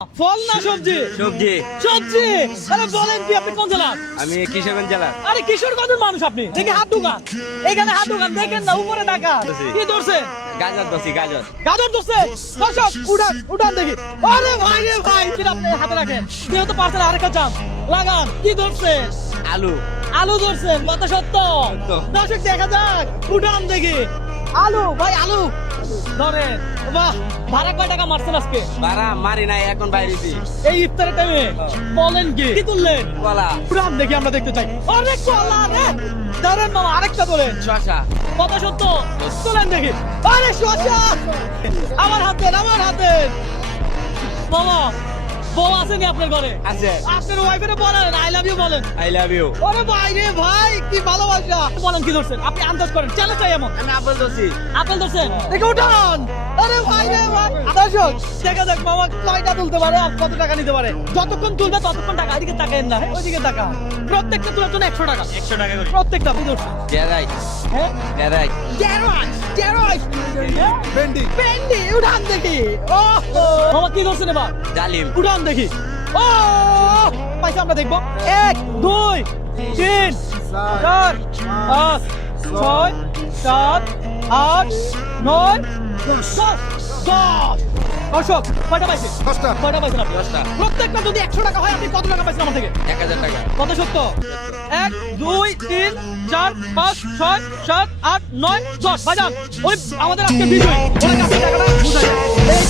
ফল না সবজি? সবজি। সবজি। আরে বলেন কি, আপনি কোন জেলার? আমি কিশোরগঞ্জ জেলা। আরে কিশোরগঞ্জের মানুষ আপনি। দেখি হাত ঢুকান, এখানে হাত ঢুকান, দেখেন না উপরে টাকা কি ধরছে? গাজর দছি গাজর। গাজর ধরছে। দর্শক উঠান উঠান দেখি। আরে ভাই রে ভাই, কি আপনি হাতে রাখেন, যেহেতু পার্সেল আরেকটা চান লাগান। কি ধরছে? আলু। আলু ধরছেন, কথা সত্য। দর্শক দেখা যাক, উঠান দেখি। আলু ভাই, আলু ধরেন। বাহ, ভাড়া কয় টাকা মারছেন আজকে? বারা মারি নাই, এখন বাইরেছি। এই ইফতারের টাইমে বলেন কি কি তুললেন? কলা। পুরান দেখি, আমরা দেখতে চাই। অনেক কলা রে, ধরেন মামা আরেকটা তোলেন। শশা। কথা সত্য, তোলেন দেখি। আরে শশা, আমার হাতে আমার হাতে। মামা বউ আসেনি আপনার ঘরে? আছে। আপনার ওয়াইফের বলেন আই লাভ ইউ বলেন। I love you. ওরে ভাই রে ভাই, কি ভালোবাসা। বলেন কি ধরছেন, আপনি আন্দাজ করেন, চ্যালেঞ্জ চাই এমন। আমি আপেল দছি। আপেল ধরছেন, দেখে উঠান। আরে ভাই রে ভাই, দর্শক দেখা যাক মামা কয়টা তুলতে পারে আর কত টাকা নিতে পারে। যতক্ষণ তুলবে ততক্ষণ টাকা। এদিকে তাকায়েন না, ওইদিকে টাকা। প্রত্যেকটা তোলার জন্য 100 টাকা। 100 টাকা করে। প্রত্যেকটা আপনি ধরছেন। জেরাই। হ্যাঁ জেরাই। জেরয় জেরয় ভেন্ডি ভেন্ডি, উঠান দেখি। ও মামা কি ধরছেন এবার? ডালিম। উঠান দেখি। ও পয়সা আমরা দেখবো। 1 2 3 4 5 6 7 8 9 10 দর্শক কয়টা পাইছে? 10টা। কয়টা পাইছেন আপনি? 10টা। প্রত্যেকটা যদি 100 টাকা হয়, আপনি কত টাকা পাইছেন আমার থেকে? 1000 টাকা। কত সত্য? 1 2 3 4 5 6 7 8 9 10। ভাইজান ওই আমাদের আজকে ভিডিও ওরা কাছে টাকাটা বুঝাই। এই